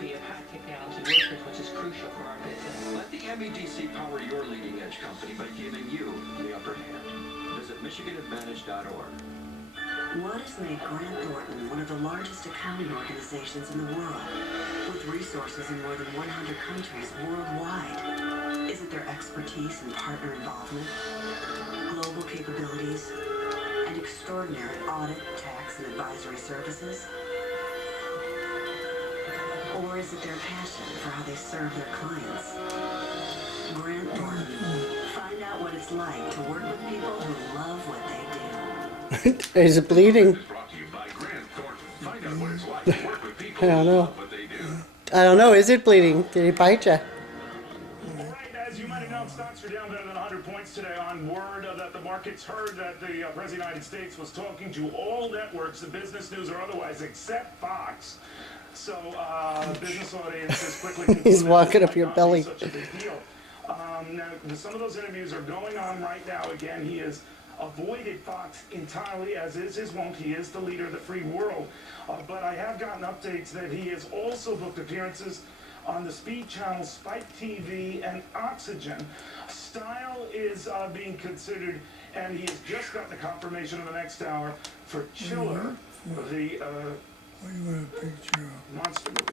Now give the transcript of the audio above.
diversity of high technology workers, which is crucial for our business. Let the MEDC power your leading edge company by giving you the upper hand. Visit MichiganAdvantage.org. What has made Grant Thornton one of the largest accounting organizations in the world, with resources in more than 100 countries worldwide? Is it their expertise and partner involvement, global capabilities, and extraordinary audit, tax, and advisory services? Or is it their passion for how they serve their clients? Grant Thornton. Find out what it's like to work with people who love what they do. Is it bleeding? Brought to you by Grant Thornton. Find out what it's like to work with people I don't who know. love what they do. I don't know. Is it bleeding? Did he bite you? All right, as you might have known, stocks are down better than 100 points today on word that the markets heard that the President of the United States was talking to all networks, the business news or otherwise, except Fox. So, business audiences quickly... He's walking up your not belly. Such a big deal. Now, some of those interviews are going on right now. Again, he has avoided Fox entirely, as is his wont. He is the leader of the free world. But I have gotten updates that he has also booked appearances on the Speed Channel, Spike TV, and Oxygen. Style is being considered, and he has just gotten a confirmation in the next hour for Chiller, the monster movie.